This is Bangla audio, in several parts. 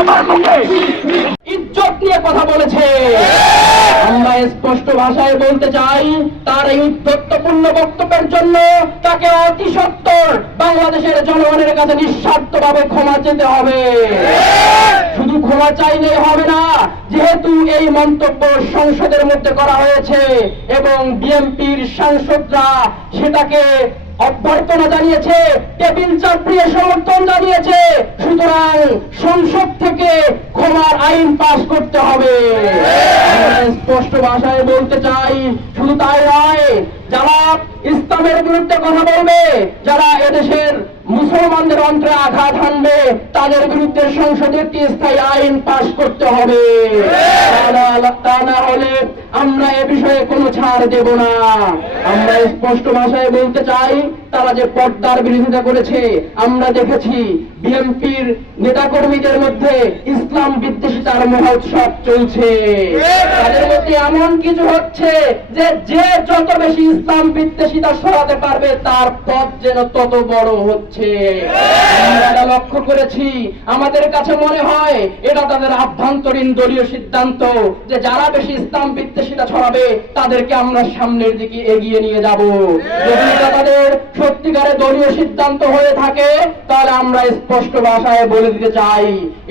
আমার মুখে ইজ্জত নিয়ে কথা বলেছে। আমরা স্পষ্ট ভাষায় বলতে চাই, তার এই উদ্ধত্তপূর্ণ বক্তব্যের জন্য তাকে অতি সত্বর বাংলাদেশের জনগণের কাছে নিঃস্বার্থভাবে ক্ষমা চেতে হবে। শুধু ক্ষমা চাইলেই হবে না, যেহেতু এই মন্তব্য সংসদের মধ্যে করা হয়েছে এবং বিএনপির সাংসদরা সেটাকে অভ্যর্থনা জানিয়েছে, টেবিল চাপড়িয়ে সমর্থন জানিয়েছে, সুতরাং সংসদ থেকে ক্ষমার আইন পাস করতে হবে। স্পষ্ট ভাষায় বলতে চাই, শুধু তাই নয়, যারা ইসলামের বিরুদ্ধে কথা বলবে, যারা এদেশের মুসলমানদের অন্তরে আঘাত হানবে, তাদের বিরুদ্ধে সংসদে একটি স্থায়ী আইন পাস করতে হবে। তা না হলে আমরা এ বিষয়ে কোনো ছাড় দেব না। আমরা স্পষ্ট ভাষায় বলতে চাই, তারা যে পর্দার বিরোধিতা করেছে, আমরা দেখেছি বিএনপির নেতাকর্মীদের মধ্যে ইসলাম বিদ্বেষিতার মহোৎসব চলছে। তাদের মধ্যে এমন কিছু হচ্ছে যে যে যত বেশি ইসলাম বিদ্বেষিতা সরাতে পারবে তার পথ যেন তত বড় হচ্ছে। আমরা এটা লক্ষ্য করেছি। আমাদের কাছে মনে হয় এটা তাদের আভ্যন্তরীণ দলীয় সিদ্ধান্ত যে যারা বেশি ইসলাম বিদ্বেষিতা ছড়াবে তাদেরকে আমরা সামনের দিকে এগিয়ে নিয়ে যাব। যদি এটা তাদের সত্যিকারে দলীয় সিদ্ধান্ত হয়ে থাকে, তাহলে আমরা স্পষ্ট ভাষায় বলে দিতে চাই,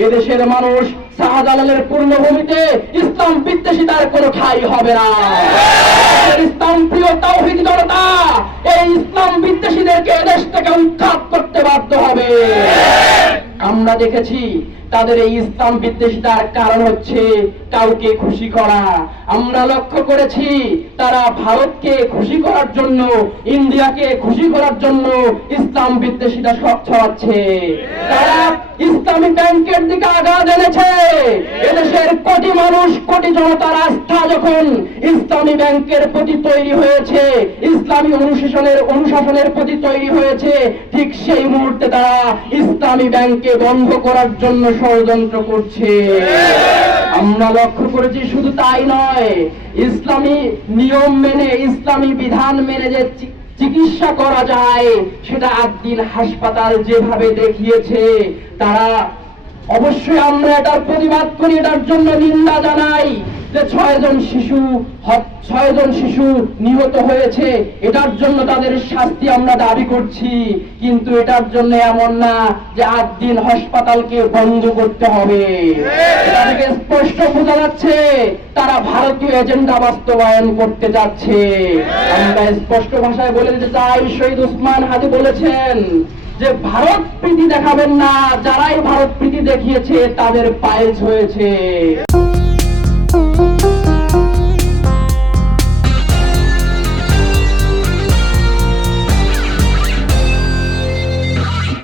এদেশের মানুষ শাহজালালের পূর্ণভূমিতে ইসলাম বিদ্বেষিতার কোনো ঠাঁই হবে না। ইসলাম প্রিয় তাওহীদি জনতা এই ইসলাম বিদ্বেষীদেরকে এদেশ থেকে উৎখাত করতে বাধ্য হবে। আমরা দেখেছি তাদের এই ইসলাম বিদ্বেষিতার কারণ হচ্ছে কাউকে খুশি করা। আমরা লক্ষ্য করেছি তারা ভারতকে খুশি করার জন্য, ইন্ডিয়াকে খুশি করার জন্য ইসলাম বিদ্বেষিতা ছড়াচ্ছে। তারা ইসলামী ব্যাংকের দিকে আঘাত এনেছে। এদেশের কোটি মানুষ, কোটি জনতার আস্থা যখন ইসলামী ব্যাংকের প্রতি তৈরি হয়েছে, ইসলামী অনুশাসনের প্রতি তৈরি হয়েছে, ঠিক সেই মুহূর্তে তারা ইসলামী ব্যাংকে বন্ধ করার জন্য ষড়যন্ত্র করছে। আমরা লক্ষ্য করেছি, শুধু তাই নয়, ইসলামী নিয়ম মেনে, ইসলামী বিধান মেনে যে চিকিৎসা করা যায় সেটা আদ্দিন হাসপাতাল যেভাবে দেখিয়েছে, তারা অবশ্যই আমরা এটার প্রতিবাদ করি, এটার জন্য নিন্দা জানাই যে 6 জন শিশু নিহত হয়েছে, এটার জন্য তাদের শাস্তি আমরা দাবি করছি। কিন্তু এটার জন্য এমন না যে আদ্দিন হাসপাতালকে বন্ধ করতে হবে। এটা থেকে স্পষ্ট বোঝা যাচ্ছে তারা ভারতীয় এজেন্ডা বাস্তবায়ন করতে যাচ্ছে। আমরা স্পষ্ট ভাষায় বলে দিতে চাই, শহীদ উসমান হাদি বলেছেন যে ভারত প্রীতি দেখাবেন না, যারাই ভারত প্রীতি দেখিয়েছে তাদের পায়েস হয়েছে।